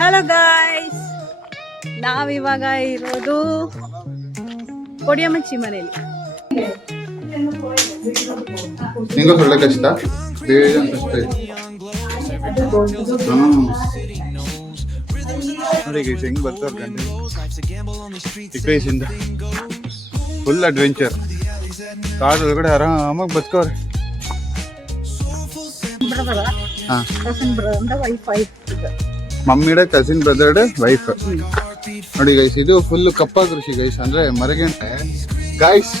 Hello guys, ನಾವಿವಾಗ ಇರೋದು ಕೊಡಿಯಮ್ಮಚ್ಚಿ ಮನೆಯಲ್ಲಿ. ಒಳ್ಳೆ ಕಷ್ಟ ನೋಡಿ ಹೆಂಗ್ ಬರ್ತಾರೆ ಚಿಕ್ಕ ಫುಲ್ ಅಡ್ವೆಂಚರ್. ಕಾಡ್ ಒಳಗಡೆ ಆರಾಮಾಗಿ ಬದುಕವ್ರೆ. ಮಮ್ಮಿയുടെ ಕಸಿನ್ ಬ್ರದರ್ಡ್ ವೈಫ್ ನೋಡಿ ಗೈಸ್. ಇದು ಫುಲ್ ಕಪ್ಪ ಕೃಷಿ ಗೈಸ್, ಅಂದ್ರೆ ಮರಗೆಂಟೆ ಗೈಸ್.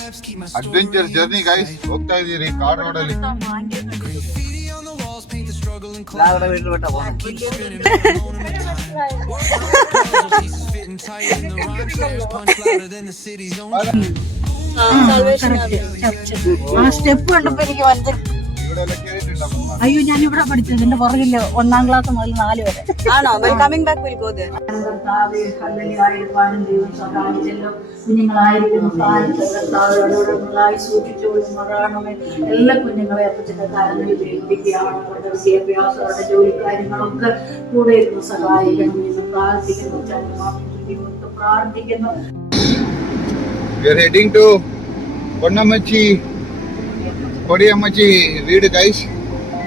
Adventure journey guys. ಹೋಗ್ತಾ ಇದೀರಿ ಕಾಡ್ ರೋಡಲ್ಲಿ. സ്റ്റെപ്പ് കണ്ടപ്പോ എനിക്ക് അയ്യോ, ഞാൻ ഇവിടെ പഠിച്ചത് എന്റെ പുറകില് 1ാം ക്ലാസ് മുതൽ 4 വരെ ആണോ? Coming back will go there. കുഞ്ഞുങ്ങളായിരിക്കുന്ന സ്ഥാനങ്ങളായി സൂക്ഷിച്ചുകൊള്ളുന്നതാണമേ. എല്ലാ കുഞ്ഞുങ്ങളെ അപ്പച്ചന്റെ കാലങ്ങളിൽ ഏൽപ്പിക്കുകയാണ്. അവരുടെ വിദ്യാഭ്യാസം, അവരുടെ ജോലി കാര്യങ്ങളൊക്കെ കൂടെ ഇരുന്ന് സഹായിക്കണം എന്ന് പ്രാർത്ഥിക്കുന്നു. പ്രാർത്ഥിക്കുന്നു. We are heading to Kodiyammachi ವೀಡ್ ಗೈಸ್.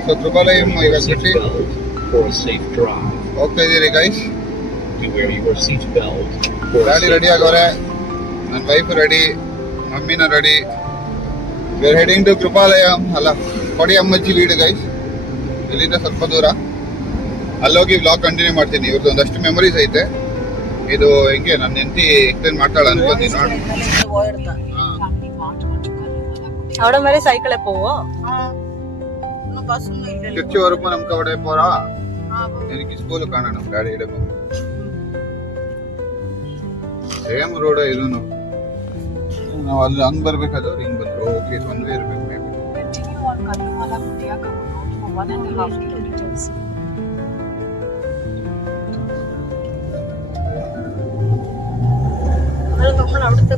ಸೊ ಕೃಪಾಲಯಂ ಇವಾಗ ಬಿಟ್ಟು ಹೋಗ್ತಾ ಇದೀರಿ ಗೈಸ್. ಗಾಡಿ ರೆಡಿ ಆಗೋರೆ, ನನ್ನ ವೈಫ್ ರೆಡಿ, ಮಮ್ಮಿನ ready. We are heading to Krupalayam, ಅಲ್ಲ ಕೊಡಿಯಮ್ಮಚ್ಚಿ ವೀಡ್ ಗೈಸ್. ಇಲ್ಲಿಂದ ಸ್ವಲ್ಪ ದೂರ. ಅಲ್ಲೋಗಿ ವ್ಲಾಗ್ ಕಂಟಿನ್ಯೂ ಮಾಡ್ತೀನಿ. ಇವ್ರದ್ದು ಒಂದಷ್ಟು ಮೆಮೊರೀಸ್ ಐತೆ. ಇದು ಹೆಂಗೆ ನನ್ನ ಹೆಂಡತಿ ಎಕ್ಸ್ಪ್ಲೇನ್ ಮಾಡ್ತಾಳೆ ಅನ್ಕೋತೀನಿ ನೋಡಿ. അവിടെ വരെ സൈക്കിളെ പോവോ? തിരിച്ചു വരുമ്പോ നമുക്ക് അവിടെ പോരാ. എനിക്ക് സ്കൂൾ കാണണം ഗാഡിയുടെ. ಸೇಮ್ ರೋಡ್ ಇದೂನು. ನಾವು ಅಲ್ಲಿ ಹಂಗ್ ಬರ್ಬೇಕಾದ್ರೆ ಹಿಂಗ್ ಬಂದ್ರು. ಓಕೆ, ಒನ್ ವೇ ಇರ್ಬೇಕು may be.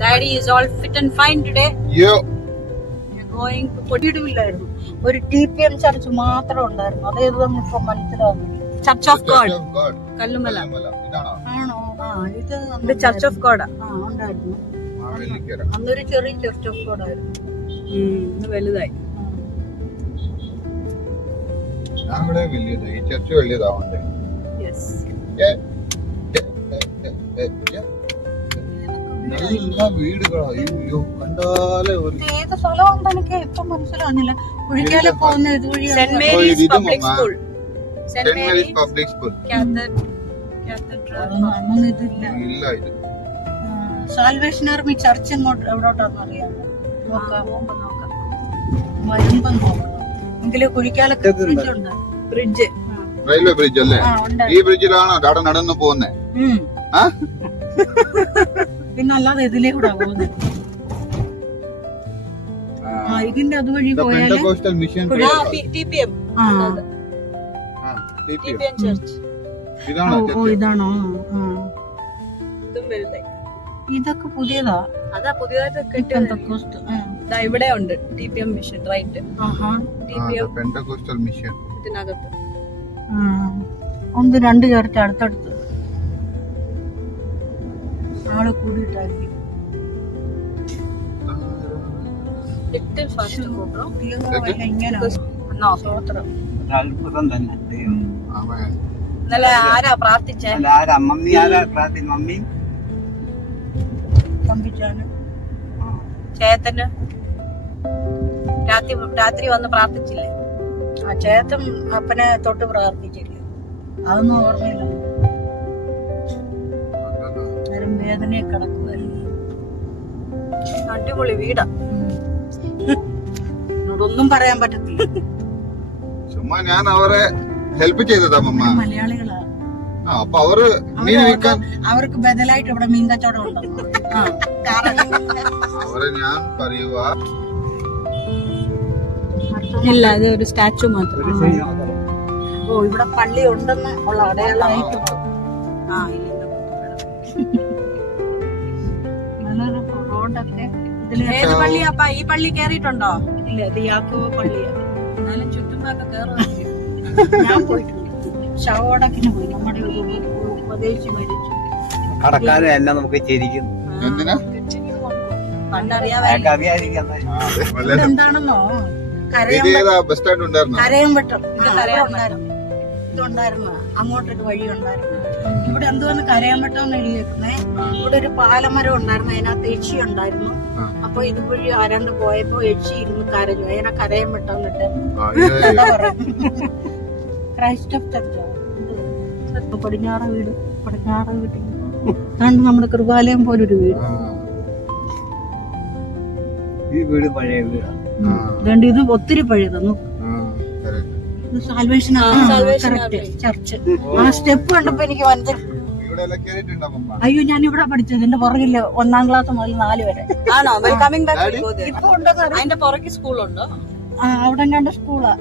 Daddy is all fit and fine today. Yeah. Going to പൊടിയിടില്ലായിരുന്നു. ഒരു TPM ചർച്ച് മാത്രം ഉണ്ടായിരുന്നു. അതേതൊന്നും ഇപ്പൊ മനസ്സിലാവുന്നില്ല. ചർച്ച് ഓഫ് ഗോഡ് കല്ലുമല ആണോ? ഇത് ചർച്ച് ഓഫ് ഗോഡ് ഉണ്ടായിരുന്നു. അന്നൊരു ചെറിയ ചർച്ച് ഓഫ് ഗോഡ് ആയിരുന്നു. ഇന്ന് വലുതായി. ചർച്ച് വലുതാവണ്ടേ? നല്ല വീടുകളാ. അയ്യോ, കണ്ടാലേ ഒരു ഏത് സ്ഥലമാണെന്ന് എനിക്ക് ഇപ്പൊ മനസ്സിലാവുന്നില്ല. കുഴിക്കാലെ പോകുന്ന ഇത് വഴി saint Mary's public school. Saint Mary's public school ഇല്ല. ഇത് സാൽവേഷൻ ആർമി ചർച്ച് എവിടോട്ടാന്ന് അറിയാമോ? നോക്കാം, വരുമ്പോ നോക്കാം. എങ്കിലും കുഴിക്കാലൊക്കെ ബ്രിഡ്ജ് ഉണ്ട്. ബ്രിഡ്ജ്, റെയിൽവേ ബ്രിഡ്ജ് അല്ലേ? ഈ ബ്രിഡ്ജിലാണോ അവിടെ നടന്നു പോകുന്നേ? പിന്നെ അല്ലാതെ ഇതിലേക്കൂടാ പോകുന്നത്. ഇതിന്റെ അതുവഴി പോയാല് ഇതാണോ? ഇതൊക്കെ പുതിയതാ. അതാ പുതിയതായിട്ട് ഇവിടെ ഉണ്ട് TPM മിഷൻ. റൈറ്റ്, മിഷൻ ഇതിനകത്ത് ഒന്ന് 2 ചേർത്ത് അടുത്തടുത്ത് ആള് കൂടിയിട്ടായിരിക്കും. അത്ഭുതം തന്നെ. ഇന്നലെ ആരാ പ്രാർത്ഥിച്ചേ? മമ്മിയും തമ്പിച്ചാനും ചേത്തന് രാത്രി വന്ന് പ്രാർത്ഥിച്ചില്ലേ? ആ ചേത്തൻ അപ്പനെ തൊട്ട് പ്രാർത്ഥിച്ചില്ലേ? അതൊന്നും ഓർമ്മയില്ല. വേദനയെ കിടക്കുമായിരുന്നു. അടിപൊളി വീടാ. ഒന്നും പറയാൻ പറ്റത്തില്ല. ചുമ്മാ ഞാൻ അവരെ ഹെൽപ്പ് ചെയ്തതാ മമ്മ. മലയാളികളാ. അപ്പൊ അവർക്ക് ബദലായിട്ട് ഇവിടെ മീൻ കച്ചവടം ഉണ്ടോ? അവരെ ഞാൻ പറയുക ഇല്ല, അത് ഒരു സ്റ്റാച്ചു മാത്രം. ഓ, ഇവിടെ പള്ളി ഉണ്ടെന്ന് ഉള്ള അടയാളമായിട്ട്. ഏത് പള്ളിയാപ്പാ? ഈ പള്ളി കേറിയിട്ടുണ്ടോ? ഇല്ല, ഇത് യാക്കോബ പള്ളിയാണ്. എന്നാലും ചുറ്റുമൊക്കെ കേറുന്നില്ല. ഞാൻ പോയിട്ടുണ്ട്. ശവോടക്കിന് പോയി. നമ്മുടെ ചേച്ചി മരിച്ചു. കടക്കാരൻ എല്ലാം നമുക്ക് ചിരിക്കും. എന്തിനാ പണ്ടറിയാതെ അയാൾക്ക് അറിയാതിരിക്കാൻ എന്താണെന്നോ ബസ് സ്റ്റാൻഡ് ഉണ്ടായിരുന്നു. കരയമ്പട്ടം ഇതുണ്ടായിരുന്നു, അങ്ങോട്ടൊരു വഴി ഉണ്ടായിരുന്നു. ഇവിടെ എന്തുവന്ന് കരയമ്പട്ടം എന്ന് എഴുതിയേക്കുന്നേ. ഇവിടെ ഒരു പാലമരം ഉണ്ടായിരുന്നു, അതിനകത്ത് യക്ഷി ഉണ്ടായിരുന്നു. അപ്പൊ ഇതുവഴി ആരാണ്ട് പോയപ്പോ യക്ഷി ഇരുന്ന് കരഞ്ഞു, അതിനെ കരയമ്പട്ടം എന്നിട്ട് ക്രൈസ്റ്റ് ഓഫ് ചർച്ച്. പടിഞ്ഞാറ് വീട് കണ്ട് നമ്മുടെ കൃപാലയം പോലൊരു വീട്. ഈ വീട് പഴയ വീടാണ്. അതുകൊണ്ട് ഇത് ഒത്തിരി പഴയതാണ്. Salvation church. ആ സ്റ്റെപ്പ് കണ്ടപ്പോ എനിക്ക് മനസ്സിലായി. അയ്യോ, ഞാൻ ഇവിടെ പഠിച്ചത്. എന്റെ പുറകില് 1ാം ക്ലാസ് മുതൽ 4 വരെ. ആണോ? Welcoming back. ഇപ്പൊ ഉണ്ടോ? അതിന്റെ പുറകെ സ്കൂളുണ്ടോ? അവിടെ കണ്ട സ്കൂളാ.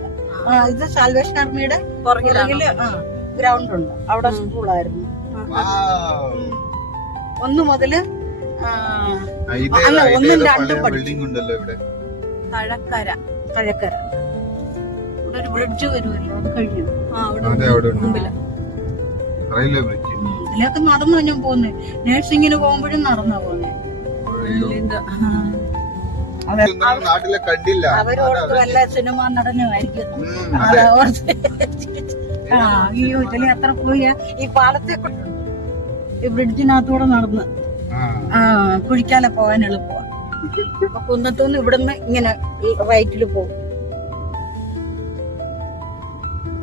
ഇത് സാൽവേഷൻ ആർമിയുടെ പുറകില് ഗ്രൗണ്ട് ഉണ്ട്, അവിടെ സ്കൂളായിരുന്നു. 1 മുതല് 1ഉം 2ഉം പഠിച്ചു. തഴക്കര ഇവിടെ ഒരു ബ്രിഡ്ജ് വരുമല്ലോ, അത് കഴിഞ്ഞു. ഇതിലൊക്കെ നടന്നു ഞാൻ പോന്നെ. നേഴ്സിംഗിന് പോകുമ്പോഴും നടന്നാ പോന്നെ. നാട്ടിലെ കണ്ടില്ല. അവരോർക്ക് വല്ല സിനിമ നടനുമായിരിക്കും. അയ്യോ, ഇതിലെ എത്ര പോയ ഈ പാലത്തെ കൊണ്ടുണ്ട്. ഈ ബ്രിഡ്ജിനകത്തൂടെ നടന്ന് കുഴിക്കാലെ പോകാൻ എളുപ്പമാണ്. കുന്നത്തുനിന്ന് ഇവിടുന്ന് ഇങ്ങനെ റൈറ്റില് പോകും.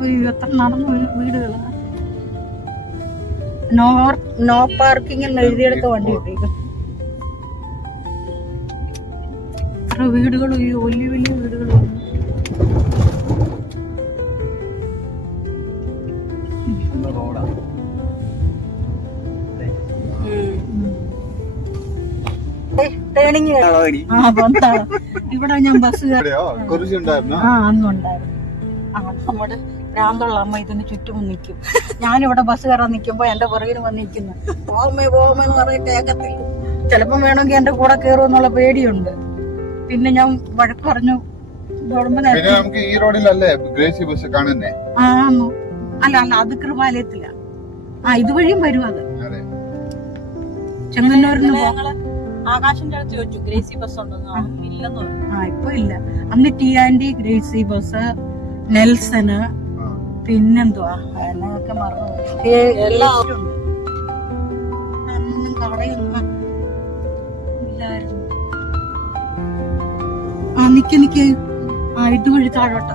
അയ്യോ, എത്ര നടന്നു വീടുകളാ. നോ പാർക്കിംഗ് എന്ന് എഴുതിയെടുത്ത വണ്ടി കിട്ടിയത്. എത്ര വീടുകളും, ഈ വലിയ വലിയ വീടുകളും. റോഡാണ്. ടേണിങ് ഇവിടെ ഞാൻ ബസ് അന്നുണ്ടായിരുന്നു. നമ്മുടെ ഭ്രാന്തുള്ള അമ്മ ഇതിന് ചുറ്റും നിൽക്കും. ഞാനിവിടെ ബസ് കയറാൻ നിൽക്കുമ്പോ എന്റെ പുറകിന് വന്നിരിക്കുന്നു. പോമെന്ന് പറഞ്ഞ കേക്കത്തില്ല. ചിലപ്പം വേണമെങ്കിൽ എന്റെ കൂടെ കയറുമെന്നുള്ള പേടിയുണ്ട്. പിന്നെ ഞാൻ വഴക്ക് പറഞ്ഞു. ഈ റോഡിലല്ലേ ഗ്രേസി ബസ് കാണുന്നേ? അല്ല അത് കൃപാലയത്തില്ല. ഇതുവഴിയും വരും. അത് ചെങ്ങന്നൂരിന് ആകാശിന്റെ അടുത്ത് ചോദിച്ചു ഗ്രേസി ബസ് ഉണ്ടെന്ന്. ഇല്ലെന്ന് പറഞ്ഞു. ഇപ്പൊ ഇല്ല. അന്ന് ടി ഗ്രേസി ബസ്, നെൽസന്, പിന്നെന്തുവാ എന്നൊക്കെ മറന്നു. എല്ലാവരും ഉണ്ട്. അന്നൊന്നും കടയൊന്നും ഇല്ലായിരുന്നു. നിക്ക് ഇതുവഴി താഴോട്ട്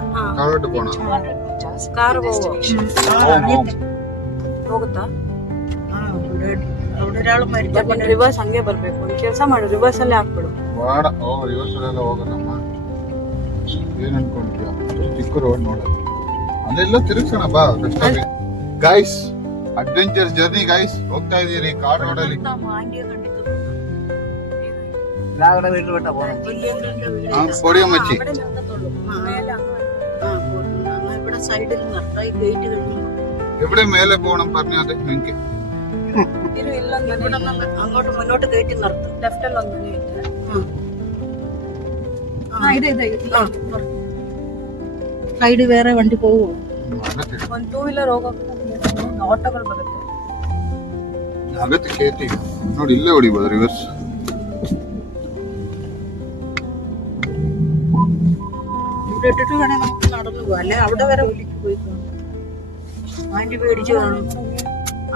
കാറ് പോവോ? ಹೋಗುತ್ತಾ? അവിടെ ഒരാൾ മരിച്ചു. ರಿವರ್ಸ್ ಹಂಗೆ ಬರ್ಬೇಕು. ಒಂದು ಕೆಲಸ ಮಾಡು, ರಿವರ್ಸ್ ಅಲ್ಲೇ ಹಾಕ್ಬಿಡು. ರಿವರ್ಸ್ ಅಲ್ಲೆಲ್ಲ ಹೋಗೋದಮ್ಮ. ಏನ್ ಅನ್ಕೊಂಡಿದ್ಯಾ? ಚಿಕ್ಕ ರೋಡ್ ನೋಡೋದು, ಅಲ್ಲೆಲ್ಲ ತಿರುಗಿಸೋಣ ಬಾ. Guys, adventure journey guys. ಹೋಗ್ತಾ ಇದೀರಿ ಕಾರ್ ರೋಡ್ ಅಲ್ಲಿ. വീട്ടിൽ വിട്ടാ പോണം. പൊടിയമ്മച്ചി ഇവിടെ സൈഡിൽ നിർത്തായി ഗേറ്റ് കഴിഞ്ഞു. എവിടെ മേലെ പോകണം പറഞ്ഞാൽ നിങ്ങക്ക് അങ്ങോട്ട് മുന്നോട്ട് കയറ്റി നിർത്തും. ലെഫ്റ്റಲ್ಲಿ സൈഡ് വേറെ വണ്ടി പോവോ? ಒಂದು 2 ವೀಲರ್ ಹೋಗೋಕೆ ಆಟೋಗಳು ಬರುತ್ತೆ. ಅಗತ್ಯ ಕೇತಿ ನೋಡಿ, ಇಲ್ಲೇ ಹೊಡಿಬೋದು ರಿವರ್ಸ್. ഇവിടെ ഇട്ടിട്ട് വേണേ നമുക്ക് നടന്നു പോവാം. അല്ലെ അവിടെ വരെ ഒലിക്ക് പോയി കാണും.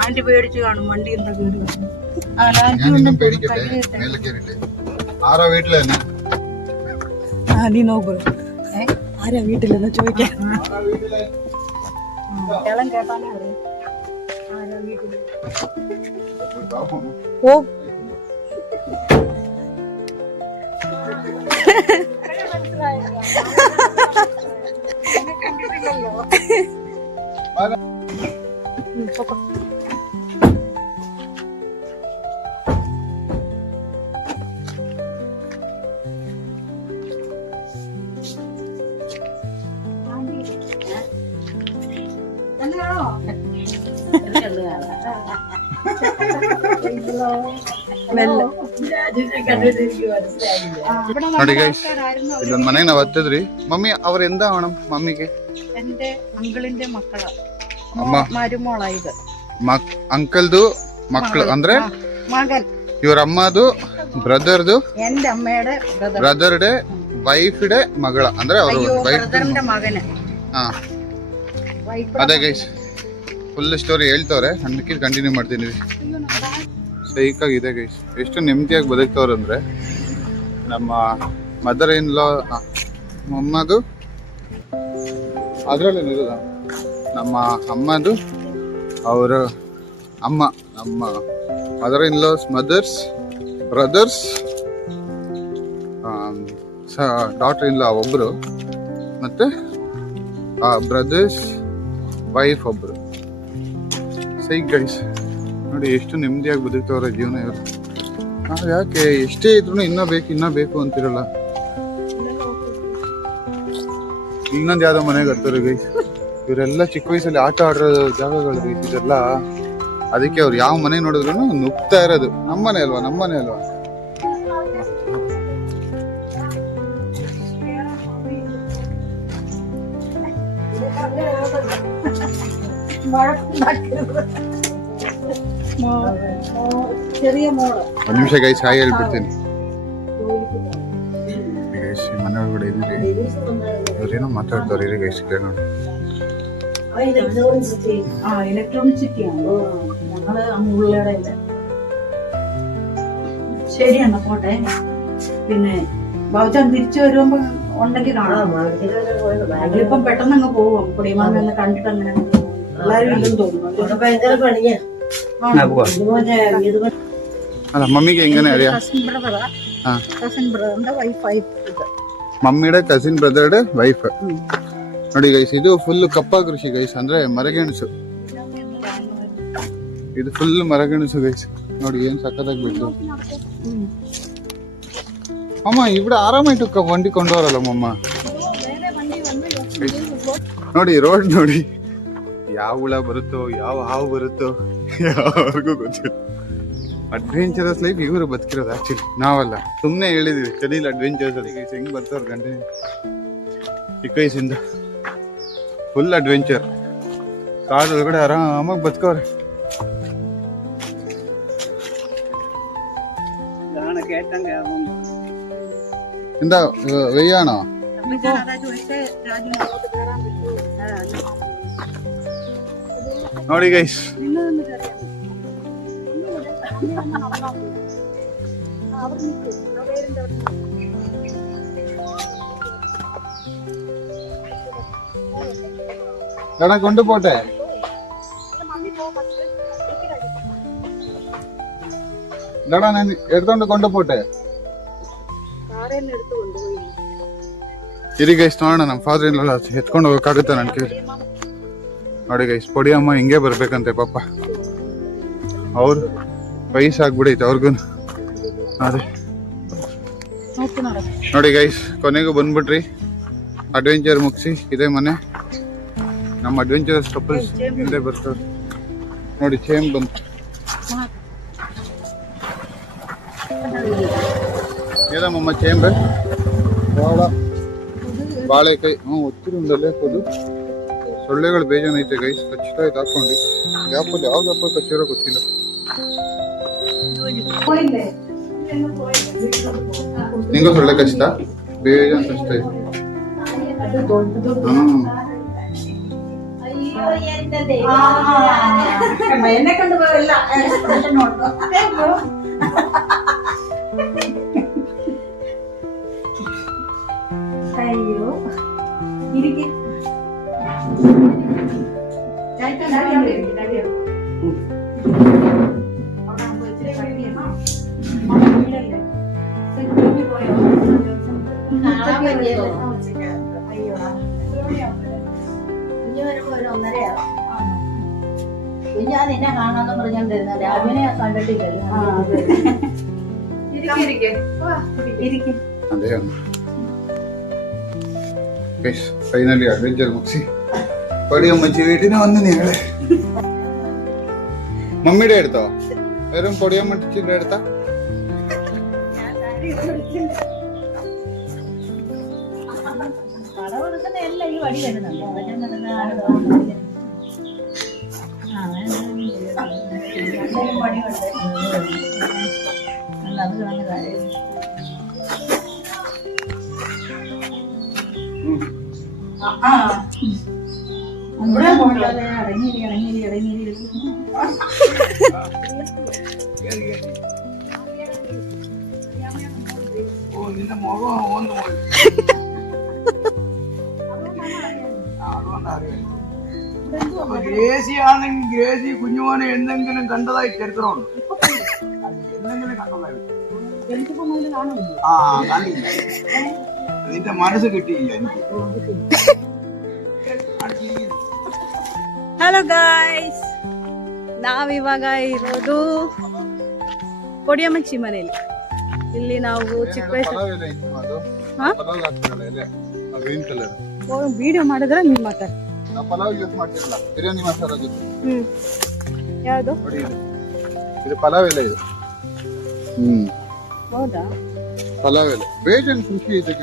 ആന്റി പേടിച്ചു കാണും വണ്ടി എന്താ കയറി വരുന്നത്. പേടിക്കട്ടെ, മേലെ കയറിട്ടെ. ആരാ വീട്ടിൽ തന്നെ? നീ നോക്കൂ. ആരാ വീട്ടിലെന്ന് ചോദിക്കാൻ. കേളം കേട്ടാലേ അറിയാം ആരാ വീട്ടില്. ഓ കണ്ടിട്ടില്ലല്ലോ. ನೋಡಿ ಗೈಸ್, ಇಲ್ಲೊಂದು ಮನೆಗೆ ನಾವು ಹತ್ತಿದ್ರಿ. ಮಮ್ಮಿ ಅವ್ರ ಎಂದ ಆವണം ಮಮ್ಮಿಗೆ? എന്റെ അങ്കിളിന്റെ മക്കളാ, അമ്മ മരുമോളായത്. ಅಂಕಲ್ದು ಮಕ್ಕಳು ಅಂದ್ರೆ മകൻ ಇವ್ರ ಅಮ್ಮದು ಬ್ರದರ್ದು എന്റെ അമ്മയുടെ ബ്രദർ ಬ್ರದರ್ಡೆ ವೈಫ್ಡೆ ಮಗಳ ಅಂದ್ರೆ ಅವರು അയ്യോ ವೈಫ್ ബ്രദറിന്റെ മകന് ಹಾ വൈഫ് ಅದೇ ಗೈಸ್ ಫುಲ್ ಸ್ಟೋರಿ ಹೇಳ್ತವ್ರೆ ನಾನು ಮಿಕ್ಕಿದ್ ಕಂಟಿನ್ಯೂ ಮಾಡ್ತೀನಿ ಸೈಕಾಗಿದೆ ಗೈಸ್ ಎಷ್ಟು ನೆಮ್ಮದಿಯಾಗಿ ಬದುಕ್ತವ್ರಂದ್ರೆ ನಮ್ಮ ಮದರ್ ಇನ್ ಲಾ ಅಮ್ಮದು ಅದರಲ್ಲಿ ಇರೋದ ನಮ್ಮ ಅಮ್ಮದು ಅವರ ಅಮ್ಮ ನಮ್ಮ mother in laws mothers brothers daughter in law ಒಬ್ಬರು ಮತ್ತೆ ಬ್ರದರ್ಸ್ ವೈಫ್ ಒಬ್ಬರು ಸೈಕ್ ಗೈಸ್ ನೋಡಿ ಎಷ್ಟು ನೆಮ್ಮದಿಯಾಗಿ ಬದುಕ್ತವ್ರ ಜೀವನ ಇವರು. ನಾವು ಯಾಕೆ ಎಷ್ಟೇ ಇದ್ರು ಇನ್ನೂ ಬೇಕು ಅಂತಿರಲ್ಲ. ಇನ್ನೊಂದು ಯಾವ್ದೋ ಮನೆ ಕಟ್ತಾರೆ ಗೈಸ್. ಇವರೆಲ್ಲ ಚಿಕ್ಕ ವಯಸ್ಸಲ್ಲಿ ಆಟ ಆಡೋ ಜಾಗಗಳು ಗೈಸ್ ಇದೆಲ್ಲ. ಅದಕ್ಕೆ ಅವ್ರು ಯಾವ ಮನೆ ನೋಡಿದ್ರು ನುಗ್ತಾ ಇರೋದು. ನಮ್ಮನೆ ಅಲ್ವಾ ചെറിയ മോള് ಒಂದು ನಿಮಿಷ ಗೈಸ್ ಹಾಯ್ ಹೇಳ್ಬಿಡ್ತೀನಿ. ಗೈಸ್ ಮನೆ ಒಳಗಡೆ ಇದ್ದೀರಿ, ಇವ್ರೇನೋ ಮಾತಾಡ್ತಾರೆ ಇರಿ ಗೈಸ್ ನೋಡಿ. ഇലക്ട്രോണിക് സിറ്റിയാണ് ഞങ്ങള് ഉള്ളയുടെ ഇല്ല. ശരി എന്നാ പോട്ടെ. പിന്നെ ബാബുച്ചാൻ തിരിച്ചു വരുമ്പോ ഉണ്ടെങ്കിൽ കാണാം. ഞങ്ങളിപ്പം പെട്ടെന്ന് അങ്ങ് പോവും. കുടിയമാമ ഒന്ന് കണ്ടിട്ട് അങ്ങനെ എല്ലാരും ഇല്ലെന്ന് തോന്നുന്നു. ഭയങ്കര പണിയാ. അല്ല മമ്മിക്ക് എങ്ങനെ അറിയാം? കസിൻ ബ്രദറിന്റെ വൈഫ്. ಮಮ್ಮಿയുടെ ಕಸಿನ್ ಬ್ರದರ್ಡೆ ವೈಫ್ ನೋಡಿ ಗೈಸ್. ಇದು ಫುಲ್ ಕಪ್ಪ ಕೃಷಿ ಗೈಸ್, ಅಂದ್ರೆ ಮರಗೆಣಸು. ಇದು ಫುಲ್ ಮರಗೆಣಸು ಗೈಸ್. ನೋಡಿ ಏನ್ ಸಕ್ಕತ್ತಾಗಿ ಬಿಟ್ಟು ಅಮ್ಮ ഇവിടെ ಆರಾಮಾയിട്ട് വണ്ടി കൊണ്ടുപോರಲ್ಲ ಮಮ್ಮ. ನೋಡಿ ರೋಡ್ ನೋಡಿ, ಯಾವ ಹುಳ ಬರುತ್ತೋ ಯಾವ ಹಾವು ಬರುತ್ತೋ ಯಾರಿಗೂ ಗೊತ್ತಿಲ್ಲ. ಅಡ್ವೆಂಚರಸ್ ಲೈಫ್ ಇವರು ಬದುಕಿರೋದು ಆಕ್ಚುಲಿ, ನಾವಲ್ಲ. ಸುಮ್ಮನೆ ಹೇಳಿದೀವಿ ಕಲೀಲ್ ಅಡ್ವೆಂಚರ್ಸ್ ಅಲ್ಲಿ. ಹೆಂಗ್ ಬರ್ತಾರ ಗಂಟೆ ಚಿಕ್ಕ ವಯಸ್ಸಿಂದ ಫುಲ್ ಅಡ್ವೆಂಚರ್. ಕಾಡ್ ಒಳಗಡೆ ಆರಾಮಾಗಿ ಬದುಕವ್ರೆ. ಇಂದ വെയ്യാണോ? ನೋಡಿ ಗೈಸ್, എടാ കൊണ്ടുപോട്ടെ. എടാ ഞാൻ എടുത്തോണ്ട് കൊണ്ടുപോട്ടെ. ಇರಿ ಗೈಸ್ ನೋಡೋಣ, ನಮ್ಮ ಫಾದರ್ ಇಲ್ಲ ಎತ್ಕೊಂಡು ಹೋಗಕ್ಕಾಗುತ್ತೆ ನನ್ ಕೈ. ನೋಡಿ ಗೈಸ್, ಪೊಡಿ ಅಮ್ಮ ಹಿಂಗೆ ಬರ್ಬೇಕಂತೆ ಪಾಪ. ಅವ್ರು ವಯಸ್ಸಾಗ್ಬಿಡೈತೆ ಅವ್ರಿಗೂ. ಅದೇ ನೋಡಿ ಗೈಸ್, ಕೊನೆಗೂ ಬಂದ್ಬಿಟ್ರಿ. ಅಡ್ವೆಂಚರ್ ಮುಗಿಸಿ ಇದೇ ಮನೆ. ನಮ್ಮ ಅಡ್ವೆಂಚರಸ್ ಕಪಲ್ಸ್ ಹಿಂದೆ ಬರ್ತಾರೆ ನೋಡಿ. ಚೇಮ್ ಬಂತು. ಏದಮ್ಮ ಚೇಂಬೆ ಬಾಳೆಕಾಯಿ ಒತ್ತಿರಿ ಉಂಡಲ್ಲೇ ಕೊದು. ಸೊಳ್ಳೆಗಳು ಬೇಜಾನೈತೆ ಗೈಸ್, ಕಚ್ಚಿತಾ ಇತ್ತು ಹಾಕೊಂಡು. ಗ್ಯಾಪಲ್ಲಿ ಯಾವ ಗ್ಯಾಪಲ್ಲಿ ಕಚ್ಚಿರೋ ಗೊತ್ತಿಲ್ಲ. ನಿಂಗೂ ಸೊಳ್ಳೆ ಕಚ್ಚಿತಾ? ಬೇಜಾನ್ ಕಚ್ತಾ ಇತ್ತು. എന്നെ കൊണ്ടുപോയില്ല. അയ്യോ ഇരിക്കും. ഞാൻ നിന്നെ കാണാന്ന് പറഞ്ഞോണ്ടിരുന്ന രാവിലെ കണ്ടിട്ടില്ലല്ലോ. ഫൈനലി അഡ്വഞ്ചർ മുക്സി പടി അമ്മച്ചി വീട്ടിന് വന്ന് ഞങ്ങളെ. മമ്മിയുടെ എടുത്തോ? വെറും പൊടിയമ്മച്ചിന്റെ അടുത്താ? എല്ലാം ഈ വടി വരുന്നുണ്ട്. പണി കണ്ടേ അത് കാണുന്ന കാര്യം ഇവിടെ പോകണ്ടേ ഇറങ്ങിരി ഇറങ്ങിരി ഇറങ്ങിരി ഓ നിന്റെ മുഖം ഓന്ന് പോയി അതുകൊണ്ടറിയാം ഗ്രേസി ആണെങ്കിൽ ഗ്രേസി കുഞ്ഞുമോനെ എന്തെങ്കിലും കണ്ടതായി ചരിത്രമുണ്ട് എന്തെങ്കിലും കണ്ടതായി ആ കണ്ടില്ല നിന്റെ മനസ്സ് കിട്ടിയില്ല എനിക്ക് ಹಲೋ ಗಾಯ್ಸ್ ನಾವಿವಾಗ ಇರೋದು ಕೊಡಿಯಮ್ಮಚ್ಚಿ ಮನೇಲಿ ಇಲ್ಲಿ ನಾವು ಚಿಕ್ಕ ವಯಸ್ಸು ಗ್ರೀನ್ ಕಲರ್ ವಿಡಿಯೋ ಮಾಡಿದ್ರೆ ನೀವು ಮಾತಾಡಿ ನಾವು ಪಲಾವ್ ಯೂಸ್ ಮಾಡ್ತಿರಲ್ಲ ಬಿರಿಯಾನಿ ಮಸಾಲ ಜೊತೆ ಯಾವುದು ನೋಡಿ ಇದು ಪಲಾವ್ ಎಲೆ ಇದು ಹೌದಾ ಪಲಾವ್ ಎಲೆ ಬೇಜನ್ ಖುಷಿ ಇದೆ